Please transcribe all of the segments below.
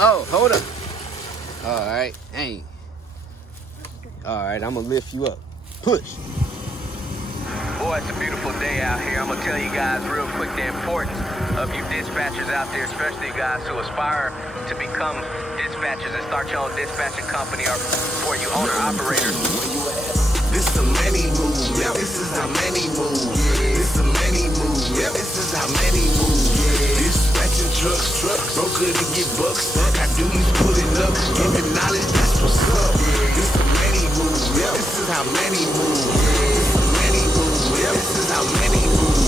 Oh, hold up. All right, hey. All right, I'm gonna lift you up. Push. Boy, it's a beautiful day out here. I'm gonna tell you guys real quick the importance of you dispatchers out there, especially you guys who aspire to become dispatchers and start your own dispatching company, or for you owner-operators. This the many move, yeah. This is how many move. This the many move, yeah. This is how many move. Dispatching trucks, broker to get bucks. Got dudes pulling up, giving knowledge, that's what's up. This the many move, yeah. This is how many move. This the many move, yeah. This is how many move.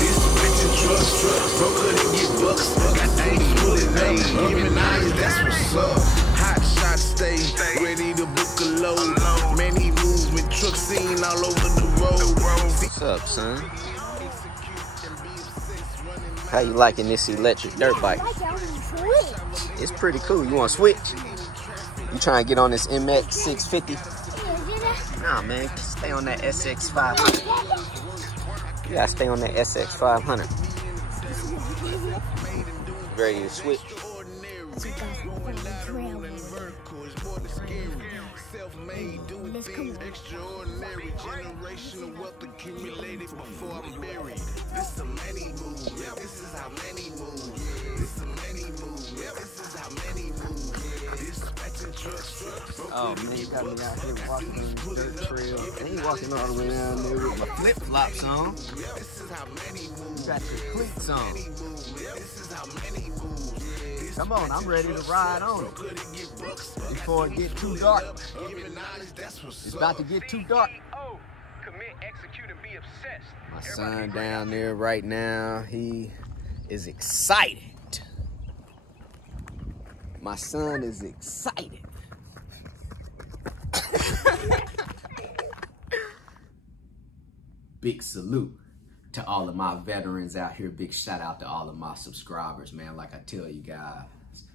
Dispatching trucks, broker to get bucks. Got dudes pulling up, giving knowledge, that's what's up. Hot shots stay ready to book a load. Many movement, truck scene all over the road. What's up, son? How you liking this electric dirt bike? It's pretty cool. You want to switch? You trying to get on this MX 650? Nah, man. Stay on that SX 500. You gotta stay on that SX 500. Ready to switch? Extraordinary generational wealth accumulated before I'm buried. This is many move. Yeah, this is how many move. This is many move. Yeah, this is how many move. Dispatching trucks. Oh man, you got me out here walking on this dirt trail. I ain't walking all the way down there with my flip flops on. This is how many move. You got your cleats on. This is how many move. Come on, I'm ready to ride on it before it get too dark. It's about to get too dark. Commit, execute, and be obsessed. My son down there right now, he is excited. My son is excited. Big salute to all of my veterans out here. Big shout out to all of my subscribers, man. Like I tell you guys,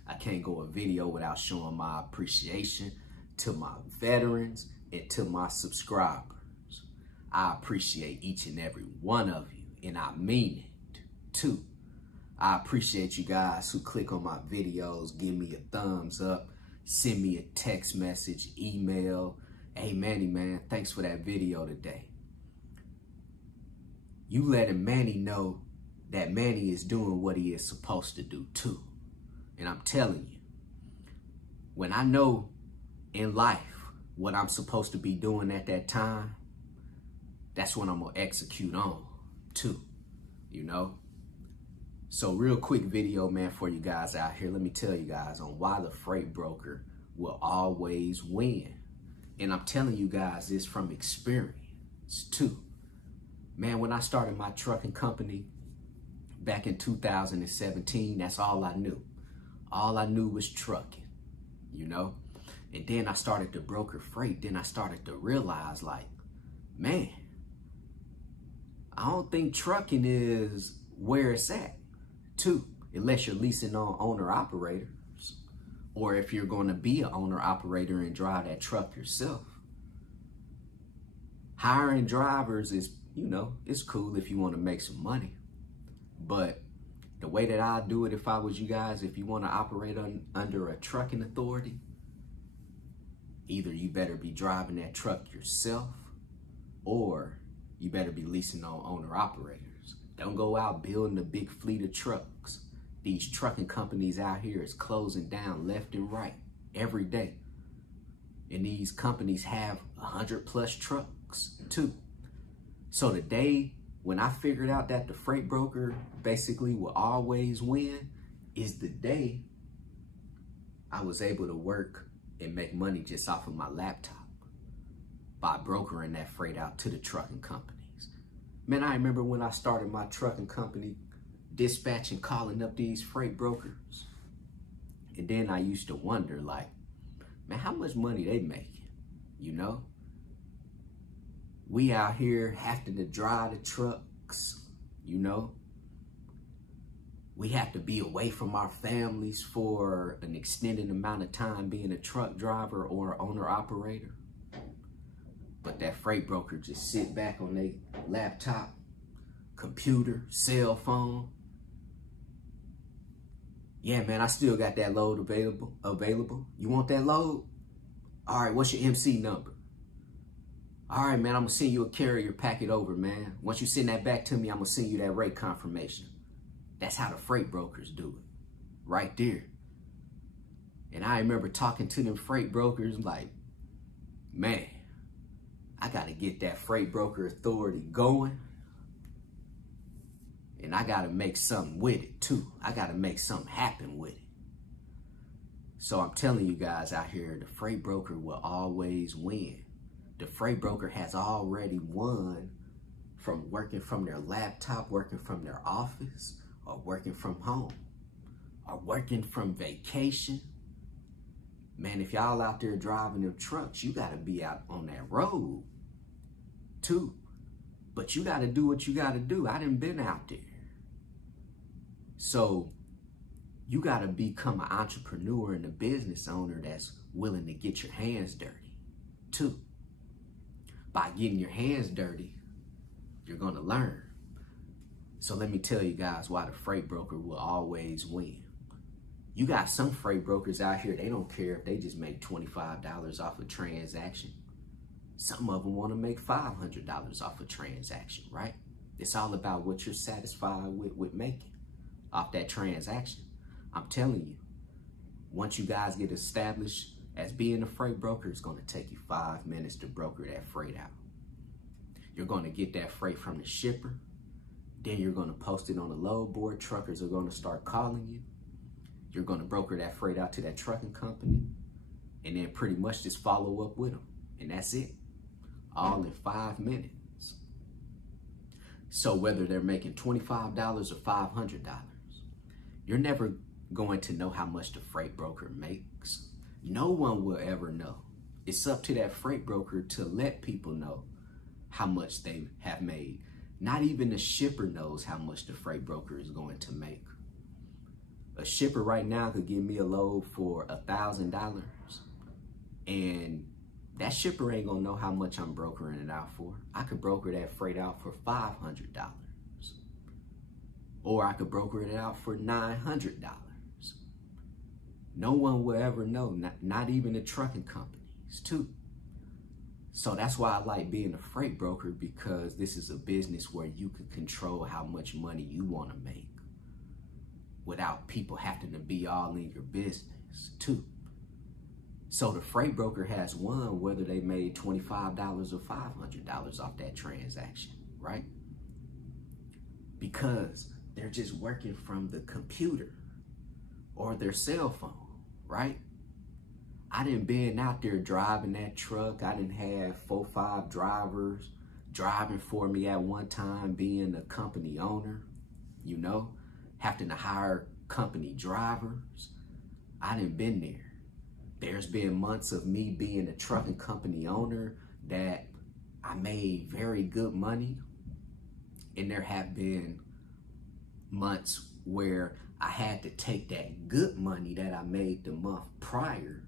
I can't go a video without showing my appreciation to my veterans and to my subscribers. I appreciate each and every one of you, and I mean it too. I appreciate you guys who click on my videos, give me a thumbs up, send me a text message, email. Hey Manny, man, thanks for that video today. You letting Manny know that Manny is doing what he is supposed to do too. And I'm telling you, when I know in life what I'm supposed to be doing at that time, that's when I'm gonna execute on too, you know? So real quick video, man, for you guys out here. Let me tell you guys on why the freight broker will always win. And I'm telling you guys this from experience too. Man, when I started my trucking company back in 2017, that's all I knew. All I knew was trucking, you know? And then I started to broker freight. Then I started to realize, like, man, I don't think trucking is where it's at, too, unless you're leasing on owner-operators, or if you're going to be an owner-operator and drive that truck yourself. Hiring drivers is, you know, it's cool if you want to make some money. But the way that I do it, if I was you guys, if you want to operate under a trucking authority, either you better be driving that truck yourself, or you better be leasing on owner-operators. Don't go out building a big fleet of trucks. These trucking companies out here is closing down left and right every day. And these companies have 100+ trucks too. So the day when I figured out that the freight broker basically will always win is the day I was able to work and make money just off of my laptop by brokering that freight out to the trucking companies. Man, I remember when I started my trucking company, dispatching, calling up these freight brokers. And then I used to wonder, like, man, how much money they making, you know? We out here having to drive the trucks, you know? We have to be away from our families for an extended amount of time being a truck driver or owner operator. But that freight broker just sit back on their laptop, computer, cell phone. Yeah, man, I still got that load available. You want that load? All right, what's your MC number? All right, man, I'm gonna send you a carrier packet over, man. Once you send that back to me, I'm gonna send you that rate confirmation. That's how the freight brokers do it, right there. And I remember talking to them freight brokers like, man, I gotta get that freight broker authority going. And I gotta make something with it too. I gotta make something happen with it. So I'm telling you guys out here, the freight broker will always win. The freight broker has already won from working from their laptop, working from their office, or working from home, or working from vacation. Man, if y'all out there driving them trucks, you gotta be out on that road too. But you gotta do what you gotta do. I done been out there. So you gotta become an entrepreneur and a business owner that's willing to get your hands dirty too. By getting your hands dirty, you're gonna learn. So let me tell you guys why the freight broker will always win. You got some freight brokers out here, they don't care if they just make $25 off a transaction. Some of them want to make $500 off a transaction, right? It's all about what you're satisfied with making off that transaction. I'm telling you, once you guys get established as being a freight broker, it's going to take you 5 minutes to broker that freight out. You're going to get that freight from the shipper. Then you're going to post it on the load board. Truckers are going to start calling you. You're going to broker that freight out to that trucking company. And then pretty much just follow up with them. And that's it. All in 5 minutes. So whether they're making $25 or $500, you're never going to know how much the freight broker makes. No one will ever know. It's up to that freight broker to let people know how much they have made. Not even the shipper knows how much the freight broker is going to make. A shipper right now could give me a load for $1,000, and that shipper ain't gonna know how much I'm brokering it out for. I could broker that freight out for $500, or I could broker it out for $900. No one will ever know, not even the trucking companies too. So that's why I like being a freight broker, because this is a business where you can control how much money you want to make without people having to be all in your business too. So the freight broker has won whether they made $25 or $500 off that transaction, right? Because they're just working from the computer or their cell phone, right? I done been out there driving that truck. I done had 4 or 5 drivers driving for me at one time, being a company owner, you know, having to hire company drivers. I done been there. There's been months of me being a trucking company owner that I made very good money. And there have been months where I had to take that good money that I made the month prior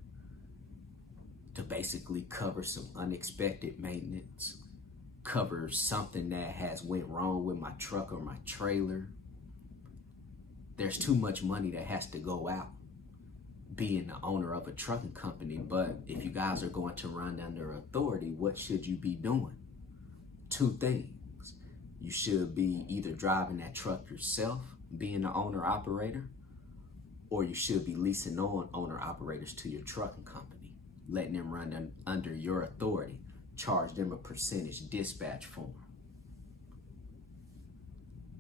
to basically cover some unexpected maintenance, cover something that has went wrong with my truck or my trailer. There's too much money that has to go out being the owner of a trucking company. But if you guys are going to run under authority, what should you be doing? 2 things. You should be either driving that truck yourself, being the owner operator, or you should be leasing on owner operators to your trucking company, letting them run under your authority, charge them a percentage dispatch form.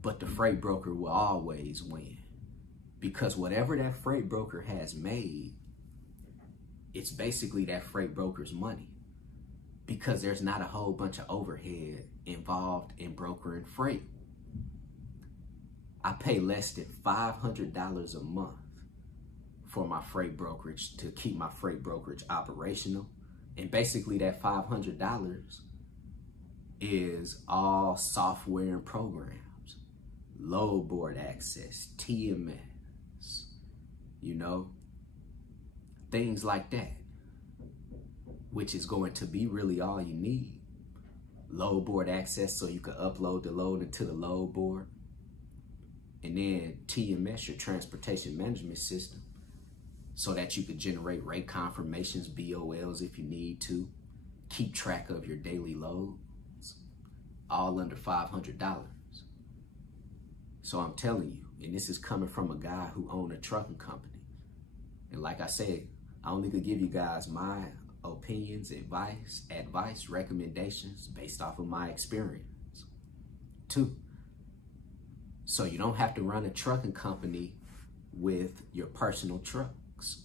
But the freight broker will always win, because whatever that freight broker has made, it's basically that freight broker's money, because there's not a whole bunch of overhead involved in brokering freight. I pay less than $500 a month for my freight brokerage to keep my freight brokerage operational. And basically that $500 is all software and programs, load board access, TMS, you know, things like that, which is going to be really all you need. Load board access so you can upload the load into the load board. And then TMS, your transportation management system, so that you could generate rate confirmations, BOLs if you need to, keep track of your daily loads, all under $500. So I'm telling you, and this is coming from a guy who owned a trucking company. And like I said, I only could give you guys my opinions, advice, recommendations based off of my experience. 2, so you don't have to run a trucking company with your personal trucks.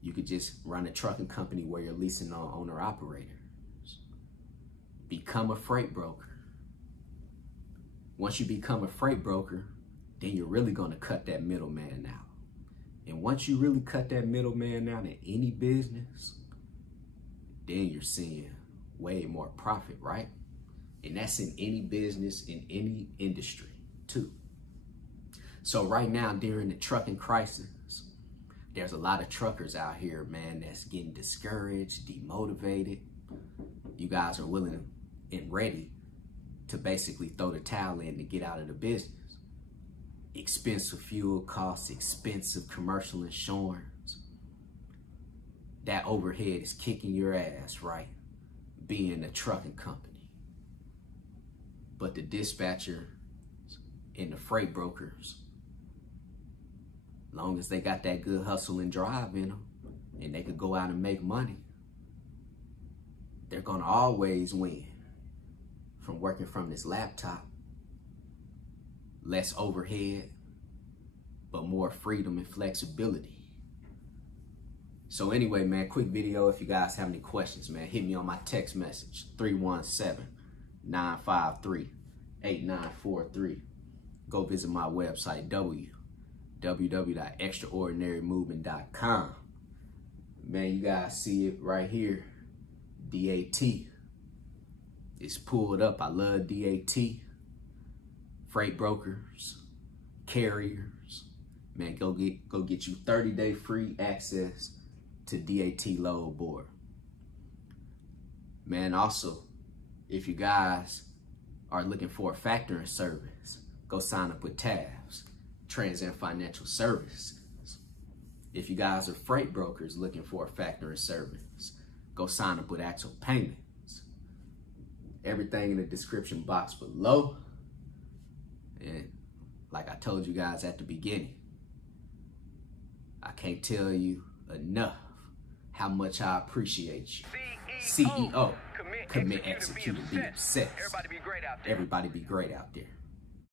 You could just run a trucking company where you're leasing on owner-operators. Become a freight broker. Once you become a freight broker, then you're really gonna cut that middleman out. And once you really cut that middleman out in any business, then you're seeing way more profit, right? And that's in any business, in any industry, too. So right now, during the trucking crisis, there's a lot of truckers out here, man, that's getting discouraged, demotivated. You guys are willing and ready to basically throw the towel in to get out of the business. Expensive fuel costs, expensive commercial insurance. That overhead is kicking your ass, right? Being a trucking company. But the dispatcher and the freight brokers, long as they got that good hustle and drive in them, and they could go out and make money, they're gonna always win from working from this laptop. Less overhead, but more freedom and flexibility. So anyway, man, quick video. If you guys have any questions, man, hit me on my text message, 317-953-8943. Go visit my website, www.extraordinarymovement.com. Man, you guys see it right here, DAT. It's pulled up. I love DAT. Freight brokers, carriers, man, go get you 30-day free access to DAT load board. Man, also, if you guys are looking for a factoring service, go sign up with TAFS, Transcend Financial Services. If you guys are freight brokers looking for a factoring service, go sign up with Actual Payments. Everything in the description box below. And like I told you guys at the beginning, I can't tell you enough how much I appreciate you. CEO, commit, execute, be obsessed. Everybody be great out there. Everybody be great out there.